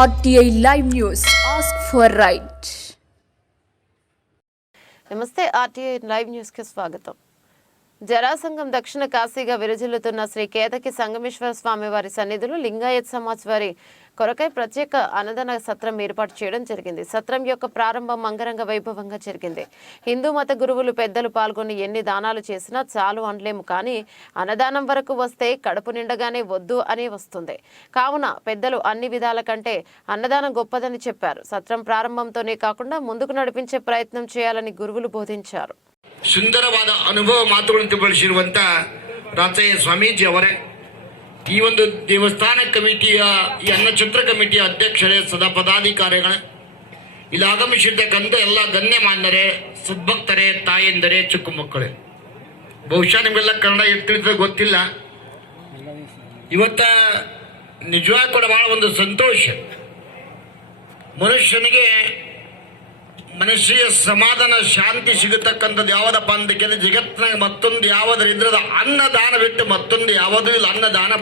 RTI Live News. Ask for right. నమస్తే RTI Live News కి స్వాగతం. జరాసంగం దక్షిణ కాశీగా విరజిల్లుతున్న శ్రీ కేతకి సంగమేశ్వర స్వామి వారి సన్నిధిలో లింగాయత్ సమాజ్ వారి కొరకై ప్రత్యేక అన్నదాన సత్రం ఏర్పాటు చేయడం జరిగింది. సత్రం యొక్క ప్రారంభం అంగరంగ వైభవంగా జరిగింది. హిందూ మత గురువులు పెద్దలు పాల్గొని ఎన్ని దానాలు చేసినా చాలు అనలేము, కానీ అన్నదానం వరకు వస్తే కడుపు నిండగానే వద్దు అని వస్తుంది. కావున పెద్దలు అన్ని విధాల కంటే అన్నదానం గొప్పదని చెప్పారు. సత్రం ప్రారంభంతోనే కాకుండా ముందుకు నడిపించే ప్రయత్నం చేయాలని గురువులు బోధించారు. ಸುಂದರವಾದ ಅನುಭವ ಮಾತುಗಳನ್ನು ಬಳಸಿರುವಂತ ರಾಚಯ್ಯ ಸ್ವಾಮೀಜಿ ಅವರೇ, ಈ ಒಂದು ದೇವಸ್ಥಾನ ಕಮಿಟಿಯ ಈ ಅನ್ನಛತ್ರ ಕಮಿಟಿಯ ಅಧ್ಯಕ್ಷರೇ, ಸದಾ ಪದಾಧಿಕಾರಿಗಳೇ, ಇಲ್ಲಿ ಆಗಮಿಸಿರ್ತಕ್ಕಂಥ ಎಲ್ಲ ಗಣ್ಯಮಾನ್ಯರೇ, ಸದ್ಭಕ್ತರೇ, ತಾಯಂದರೇ, ಚಿಕ್ಕ ಮಕ್ಕಳೇ, ಬಹುಶಃ ನಿಮಗೆಲ್ಲ ಕನ್ನಡ ಎಷ್ಟು ಗೊತ್ತಿಲ್ಲ. ಇವತ್ತ ನಿಜವಾಗಿ ಕೂಡ ಬಹಳ ಒಂದು ಸಂತೋಷ. ಮನುಷ್ಯನಿಗೆ ಮನುಷ್ಯ ಸಮಾಧಾನ ಶಾಂತಿ ಸಿಗತಕ್ಕಂಥದ್ದು ಯಾವುದಪ್ಪ ಅಂತ ಕೇಳಿದ್ರೆ ಜಗತ್ತಿನಾಗ ಮತ್ತೊಂದು ಯಾವುದರಿದ್ರದ ಅನ್ನದಾನ ಬಿಟ್ಟು ಮತ್ತೊಂದು ಯಾವುದೂ ಇಲ್ಲ. ಅನ್ನದಾನ